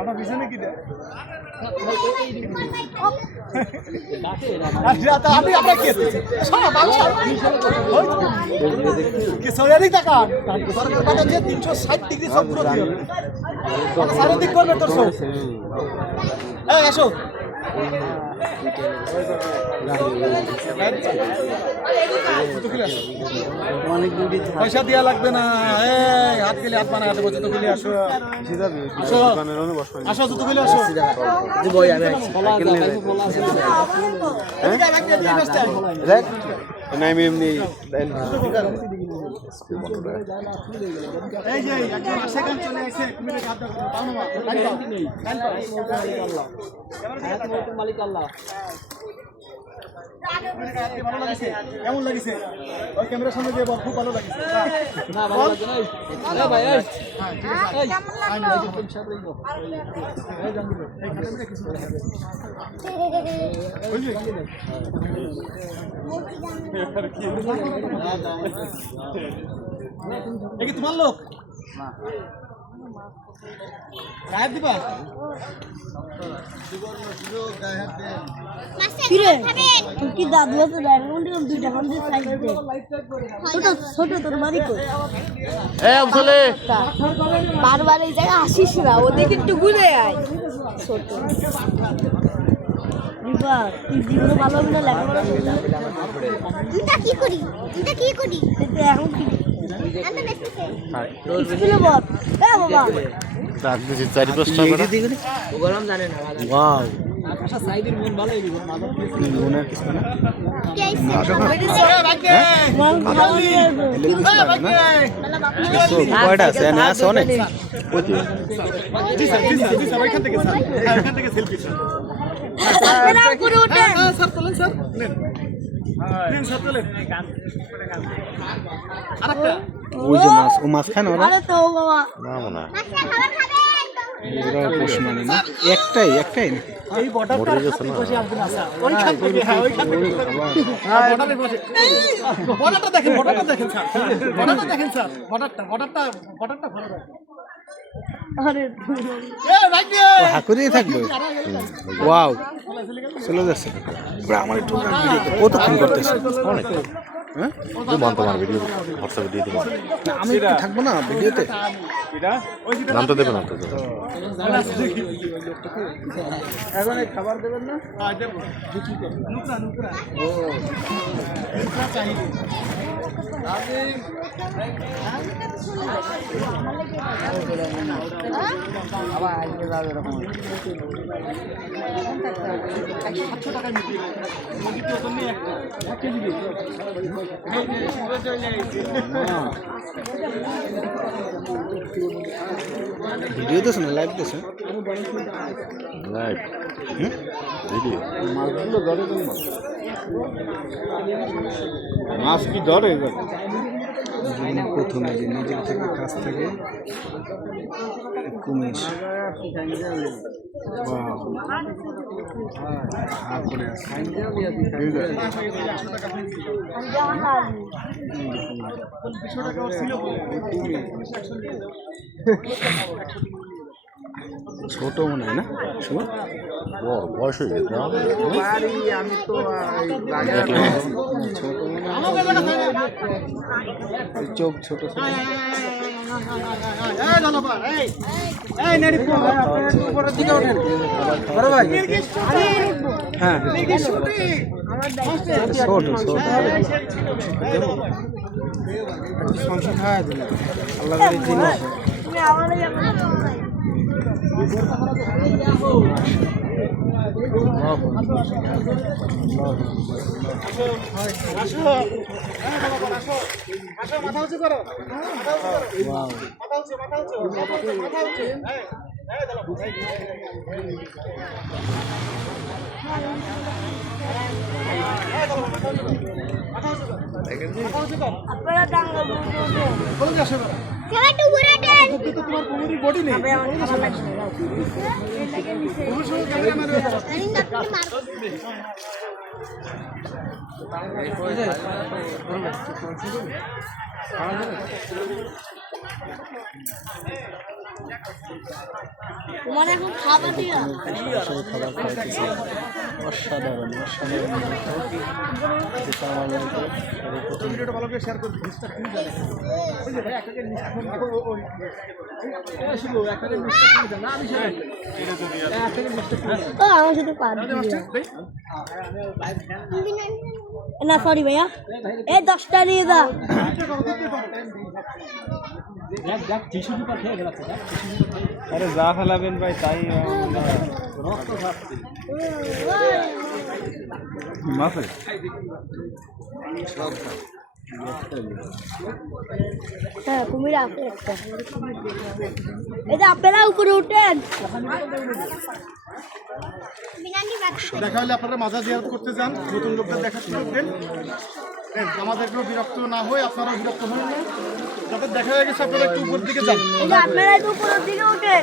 আপনার পিছনে কি আপনি আপনার কি 360 ডিগ্রি সব পুরো চারিদিক করবে তোর সব আসো পয়সা দিয়া লাগবে না হাত গেলে হাত বানা হাতে বসে তো গেলে আসো আসো তো গেলে আসো আমি এমনি এই যে একজন সেকেন্ড চলে আসে কুমিরে কাজ করতে পাও না মালিক আল্লাহ ভালো লাগিছে কেমন লাগিছে ওই ক্যামেরার সামনে দিয়ে খুব ভালো লাগিছে না ভালো লাগে না আরে ভাই এই কেমন লাগলো এই জানবো এই ক্যামেরা কিছু ওই যে কি তোমার লোক না গায়েব দিবা কিরে তুই কি দাদু আছে ডায়মন্ড দুইটা হামদে সাইড দে ছোট ছোট তোর বাড়ি কই এই আমসলে বারবার এই জায়গা আসিস না ওদিকে একটু ঘুরে আয় ছোট দিবা তুই জীবনে ভালো হবে না লেখাপড়া এটা কি করি এটা এখন কি আমি মেসেজে স্কুলে বল এ বাবা রাত দিছি 4-5টা করে ওগলাম জানে না ওয়াও আচ্ছা সাইদের মন ভালো হইলো মাদক মনের কিছু না কয়টা আছে না আছে অনেক এখান থেকে সেলফি স্যার তোলেন স্যার নেন স্যার তোলেন আরেকটা ওই যে মাছ ও মাছ খায় না ওরা আরে তো বাবা না মনে হয় খাবার খাবেন এরা পোষ মানে না একটাই না এই বর্ডারটা হাতে বসে আসবেন আচ্ছা ওইখান থেকে ওইখান থেকে বর্ডারে বসে বর্ডারটা দেখেন স্যার বর্ডারটা ভালো লাগে আরে এ ভাই হাকুরিয়ে থাকবে ওয়াও চলে যাচ্ছে আমার একটু কতক্ষণ করতেছে অনেক হ্যাঁ তোমার ভিডিও হোয়াটসঅ্যাপে দিয়ে দেবো আমি থাকবো না ভিডিওতে নাম তো দেবে না তো এখন খাবার দেবেন না হ্যাঁ দেব নুকরা ও নুকরা চাইলে আবার আজকে যাবে এরকম 700 টাকা মিটি মুরগি তো তুমি একটা 1 কেজি দিও ভিডিও তো শোনা লাইভ দেছে লাইভ ভিডিও মাছগুলো ধরে তো মাছ কি ধরে প্রথমে যে নিজের থেকে কাছ থেকে কুমির ছোট মনে হয় না বয়স হয়ে গেছে আমি তো ছোট চোখ ছোট ছোট হ্যাঁ ছোট সংসার খাওয়া দিল আল্লাহ জিনিস মাথা উঁচু করো আপনারা ডাঙ্গা বলে যাস সবাই একটু ঘুরে দেন তো তোমার কোমরের বডি নেই আমার খাবার লাগছে পুরুষ হোক ক্যামেরাম্যান হয়ে যাবে তোমার এখন খাবার দিয়া সেই খাবার খাইতেছে অসাধারণ অসাধারণ যেটা আমাদের ভিডিওটা ভালো করে শেয়ার করুন মিস্টার কি জানে ওই যে ভাই একটা যে মিস্টার ওই এই শুভ একটা যে মিস্টার কি জানে না আমি জানি এটা তো দিয়া একটা যে মিস্টার ও আমার সাথে পারবি না সরি ভাইয়া এই 10টা নিয়ে যা আরে যা ফেলাবেন ভাই তাই মাফে হ্যাঁ কুমির আপেল একটা এটা আপেলা উপরে উঠেন দেখা হলে আপনারা মাজার জিয়ারত করতে যান নতুন লোকদের দেখা শুরু করেন আমাদেরকেও বিরক্ত না হয়ে আপনারা বিরক্ত হন না যাদের দেখা হয়ে গেছে আপনারা একটু উপর দিকে যান এই যে আপনারা একটু উপরের দিকে উঠেন